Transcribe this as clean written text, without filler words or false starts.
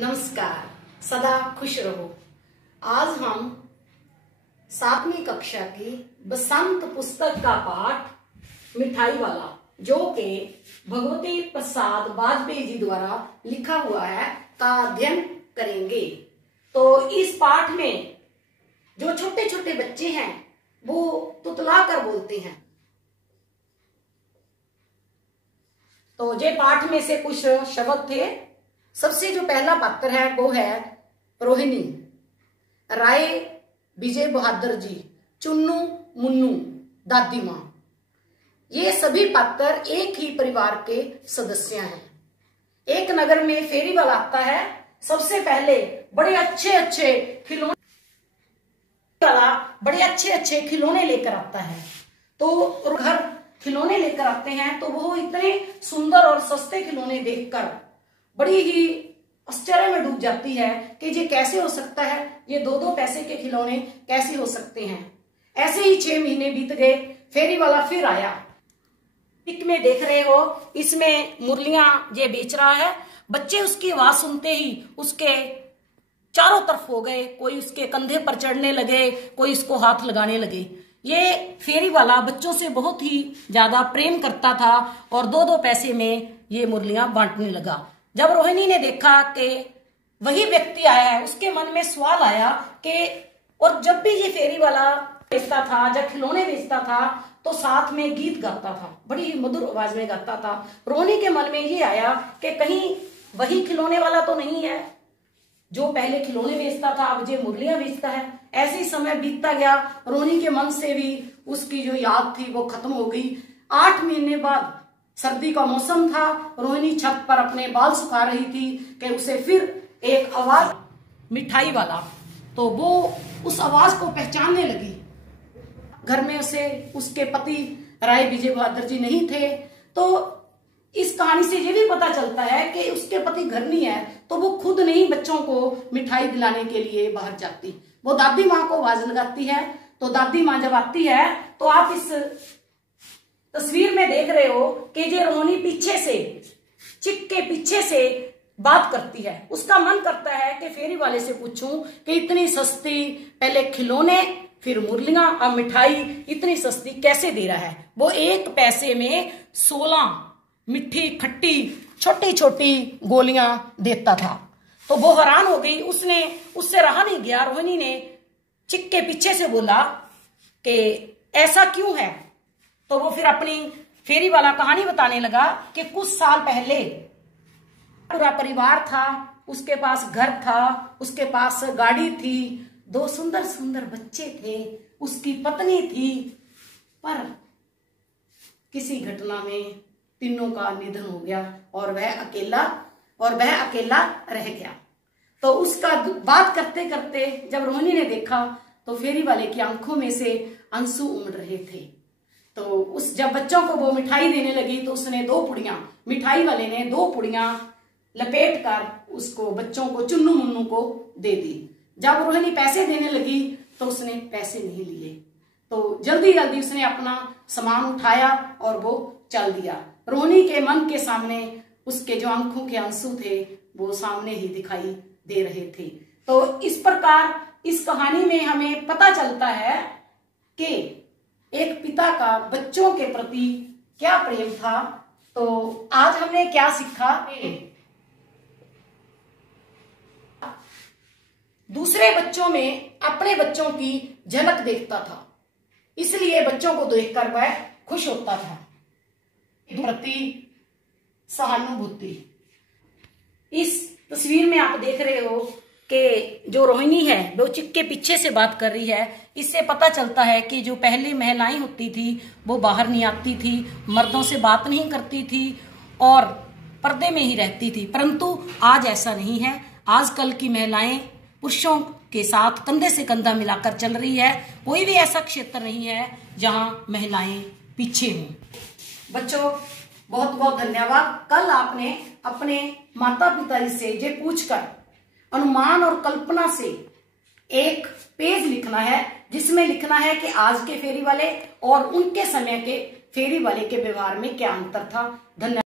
नमस्कार। सदा खुश रहो। आज हम 7वीं कक्षा की बसंत पुस्तक का पाठ मिठाई वाला, जो कि भगवती प्रसाद वाजपेयी जी द्वारा लिखा हुआ है, का अध्ययन करेंगे। तो इस पाठ में जो छोटे छोटे बच्चे हैं वो तुतला कर बोलते हैं। तो ये पाठ में से कुछ शब्द थे। सबसे जो पहला पात्र है वो है रोहिणी, राय विजय बहादुर जी, चुन्नू मुन्नू, दादी माँ। ये सभी पात्र एक ही परिवार के सदस्य हैं। एक नगर में फेरी वाला आता है। सबसे पहले बड़े अच्छे खिलौने लेकर आता है। तो घर खिलौने लेकर आते हैं तो वो इतने सुंदर और सस्ते खिलौने देखकर बड़ी ही आश्चर्य में डूब जाती है कि ये कैसे हो सकता है, ये 2-2 पैसे के खिलौने कैसे हो सकते हैं। ऐसे ही 6 महीने बीत गए। फेरी वाला फिर आया। पिक में देख रहे हो, इसमें मुरलियां ये बेच रहा है। बच्चे उसकी आवाज सुनते ही उसके चारों तरफ हो गए। कोई उसके कंधे पर चढ़ने लगे, कोई उसको हाथ लगाने लगे। ये फेरी वाला बच्चों से बहुत ही ज्यादा प्रेम करता था और 2-2 पैसे में ये मुरलियां बांटने लगा। जब रोहिणी ने देखा कि वही व्यक्ति आया है, उसके मन में सवाल आया कि और जब भी ये फेरी वाला बेचता था, जब खिलौने बेचता था तो साथ में गीत गाता था, बड़ी ही मधुर आवाज में गाता था। रोहिणी के मन में ये आया कि कहीं वही खिलौने वाला तो नहीं है जो पहले खिलौने बेचता था, अब ये मुरलियां बेचता है। ऐसे ही समय बीतता गया। रोहिणी के मन से भी उसकी जो याद थी वो खत्म हो गई। 8 महीने बाद सर्दी का मौसम था। रोहिणी छत पर अपने बाल सुखा रही थी कि उसे फिर एक आवाज, मिठाई वाला, तो वो उस आवाज को पहचानने लगी। घर में उसे उसके पति राय विजय बहादुर जी नहीं थे। तो इस कहानी से ये भी पता चलता है कि उसके पति घर नहीं है, तो वो खुद नहीं बच्चों को मिठाई दिलाने के लिए बाहर जाती। वो दादी माँ को आवाज लगाती है। तो दादी माँ जब आती है तो आप इस तस्वीर में देख रहे हो कि ये रोहिणी पीछे से, चिक के पीछे से बात करती है। उसका मन करता है कि फेरी वाले से पूछूं कि इतनी सस्ती, पहले खिलौने फिर मुरलियां और मिठाई, इतनी सस्ती कैसे दे रहा है। वो 1 पैसे में 16 मिठी खट्टी छोटी छोटी गोलियां देता था। तो वो हैरान हो गई। उसने उससे रहा नहीं गया। रोहिणी ने चिक के पीछे से बोला कि ऐसा क्यों है। तो वो फिर अपनी फेरी वाला कहानी बताने लगा कि कुछ साल पहले पूरा परिवार था, उसके पास घर था, उसके पास गाड़ी थी, 2 सुंदर सुंदर बच्चे थे, उसकी पत्नी थी। पर किसी घटना में तीनों का निधन हो गया और वह अकेला रह गया। तो उसका बात करते करते जब रोहिणी ने देखा तो फेरी वाले की आंखों में से आंसू उमड़ रहे थे। तो जब बच्चों को वो मिठाई देने लगी तो उसने 2 पुड़ियां, मिठाई वाले ने 2 पुड़ियां लपेट कर उसको, बच्चों को, चुन्नू मुन्नू को दे दी। जब रोहिणी पैसे देने लगी तो उसने पैसे नहीं लिए। तो जल्दी जल्दी उसने अपना सामान उठाया और वो चल दिया। रोहिणी के मन के सामने उसके जो आंखों के आंसू थे वो सामने ही दिखाई दे रहे थे। तो इस प्रकार इस कहानी में हमें पता चलता है कि एक पिता का बच्चों के प्रति क्या प्रेम था। तो आज हमने क्या सीखा? दूसरे बच्चों में अपने बच्चों की झलक देखता था, इसलिए बच्चों को देखकर वह खुश होता था। प्रति सहानुभूति। इस तस्वीर में आप देख रहे हो कि जो रोहिणी है वो चिक के पीछे से बात कर रही है। इससे पता चलता है कि जो पहले महिलाएं होती थी वो बाहर नहीं आती थी, मर्दों से बात नहीं करती थी और पर्दे में ही रहती थी। परंतु आज ऐसा नहीं है। आजकल की महिलाएं पुरुषों के साथ कंधे से कंधा मिलाकर चल रही है। कोई भी ऐसा क्षेत्र नहीं है जहां महिलाएं पीछे हों। बच्चों, बहुत बहुत धन्यवाद। कल आपने अपने माता पिता से ये पूछकर अनुमान और कल्पना से एक पेज लिखना है, जिसमें लिखना है कि आज के फेरी वाले और उनके समय के फेरी वाले के व्यवहार में क्या अंतर था। धन्यवाद।